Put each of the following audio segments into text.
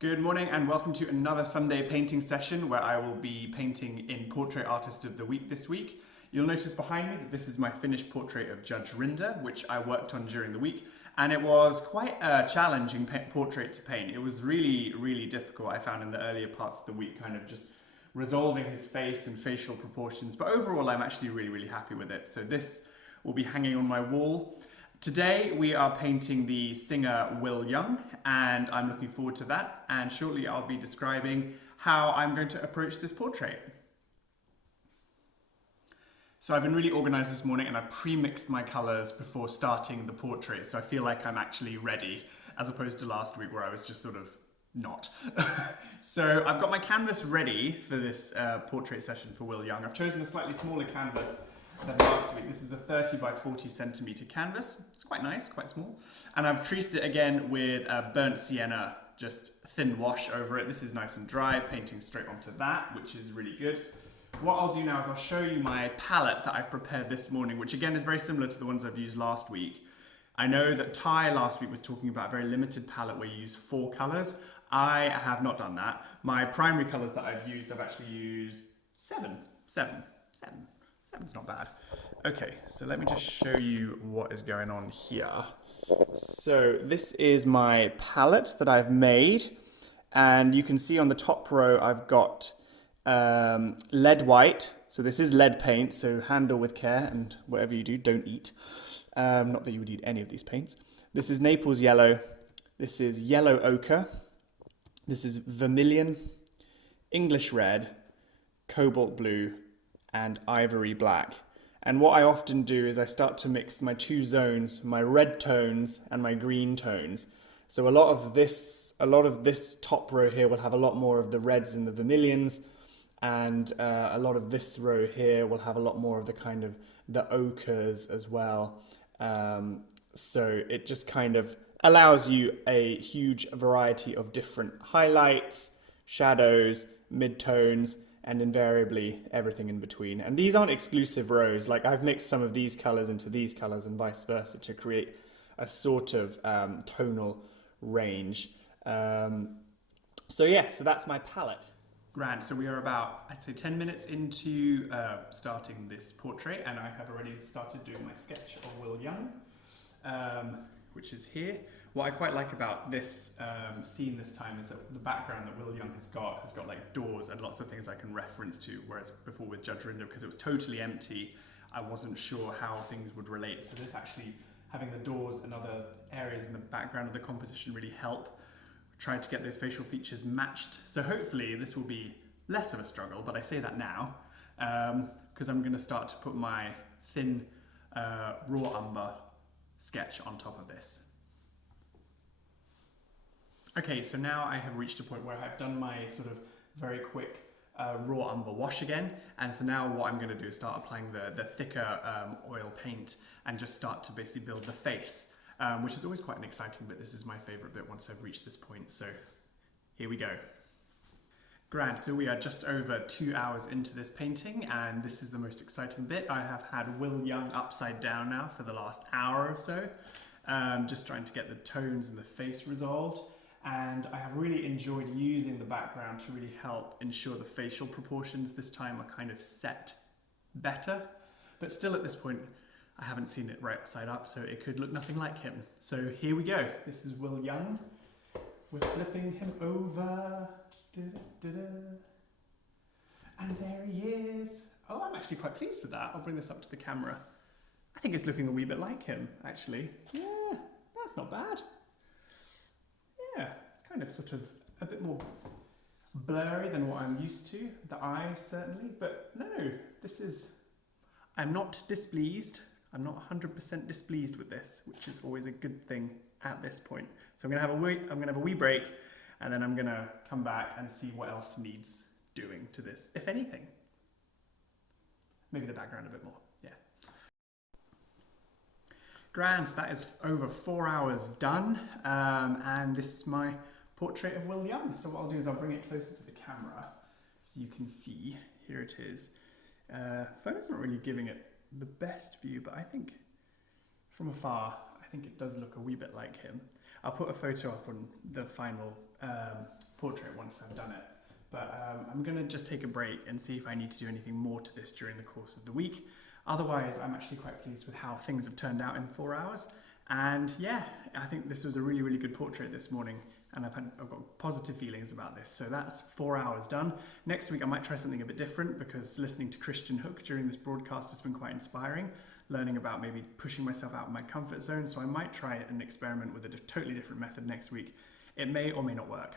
Good morning and welcome to another Sunday painting session where I will be painting in Portrait Artist of the Week this week. You'll notice behind me that this is my finished portrait of Judge Rinder, which I worked on during the week, and it was quite a challenging portrait to paint. It was really difficult, I found, in the earlier parts of the week, kind of just resolving his face and facial proportions, but overall I'm actually really happy with it. So this will be hanging on my wall. Today we are painting the singer Will Young, and I'm looking forward to that, and shortly I'll be describing how I'm going to approach this portrait. So I've been really organised this morning and I've pre-mixed my colours before starting the portrait, so I feel like I'm actually ready, as opposed to last week where I was just sort of not. So I've got my canvas ready for this portrait session for Will Young. I've chosen a slightly smaller canvas than last week. This is a 30 by 40 centimetre canvas. It's quite nice, quite small. And I've treated it again with burnt sienna, just thin wash over it. This is nice and dry, painting straight onto that, which is really good. What I'll do now is I'll show you my palette that I've prepared this morning, which again is very similar to the ones I've used last week. I know that Ty last week was talking about a very limited palette where you use 4 colours. I have not done that. My primary colours that I've actually used 7. 7's not bad. Okay, so let me just show you what is going on here. So this is my palette that I've made, and you can see on the top row I've got lead white. So this is lead paint, so handle with care, and whatever you do, don't eat. Not that you would eat any of these paints. This is Naples yellow. This is yellow ochre. This is vermilion, English red, cobalt blue, and ivory black. And what I often do is I start to mix my 2 zones, my red tones and my green tones. So a lot of this top row here will have a lot more of the reds and the vermilions, and a lot of this row here will have a lot more of the kind of the ochres as well. So it just kind of allows you a huge variety of different highlights, shadows, midtones, and invariably everything in between. And these aren't exclusive rows. Like, I've mixed some of these colors into these colors and vice versa to create a sort of tonal range. So that's my palette. Grand. So we are about, I'd say, 10 minutes into starting this portrait, and I have already started doing my sketch of Will Young, which is here. What I quite like about this scene this time is that the background that Will Young has got like doors and lots of things I can reference to, whereas before with Judge Rinder, because it was totally empty, I wasn't sure how things would relate. So this actually, having the doors and other areas in the background of the composition really help try to get those facial features matched. So hopefully this will be less of a struggle, but I say that now, because I'm going to start to put my thin raw umber sketch on top of this. Okay, so now I have reached a point where I've done my sort of very quick raw umber wash again, and so now what I'm going to do is start applying the thicker oil paint and just start to basically build the face, which is always quite an exciting bit. This is my favourite bit once I've reached this point, so here we go. Grand, so we are just over 2 hours into this painting, and this is the most exciting bit. I have had Will Young upside down now for the last hour or so, just trying to get the tones and the face resolved. And I have really enjoyed using the background to really help ensure the facial proportions this time are kind of set better. But still at this point, I haven't seen it right side up, so it could look nothing like him. So here we go. This is Will Young. We're flipping him over. And there he is. Oh, I'm actually quite pleased with that. I'll bring this up to the camera. I think it's looking a wee bit like him, actually. Yeah, that's not bad. Yeah, it's kind of sort of a bit more blurry than what I'm used to, the eye certainly, but no, I'm not displeased. I'm not 100% displeased with this, which is always a good thing at this point. So I'm gonna have a wee break, and then I'm gonna come back and see what else needs doing to this, if anything. Maybe the background a bit more, yeah. Grand, so that is over 4 hours done, and this is my portrait of Will Young. So what I'll do is I'll bring it closer to the camera so you can see. Here it is. Phone's not really giving it the best view, but I think from afar, I think it does look a wee bit like him. I'll put a photo up on the final portrait once I've done it. But I'm going to just take a break and see if I need to do anything more to this during the course of the week. Otherwise, I'm actually quite pleased with how things have turned out in 4 hours. And yeah, I think this was a really, really good portrait this morning. And I've got positive feelings about this. So that's 4 hours done. Next week, I might try something a bit different because listening to Christian Hook during this broadcast has been quite inspiring. Learning about maybe pushing myself out of my comfort zone. So I might try an experiment with a totally different method next week. It may or may not work,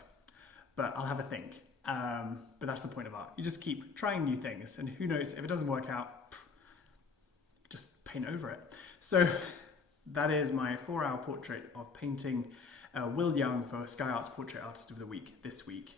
but I'll have a think. But that's the point of art. You just keep trying new things, and who knows, if it doesn't work out, just paint over it. So that is my 4-hour portrait of painting Will Young for Sky Arts Portrait Artist of the Week this week.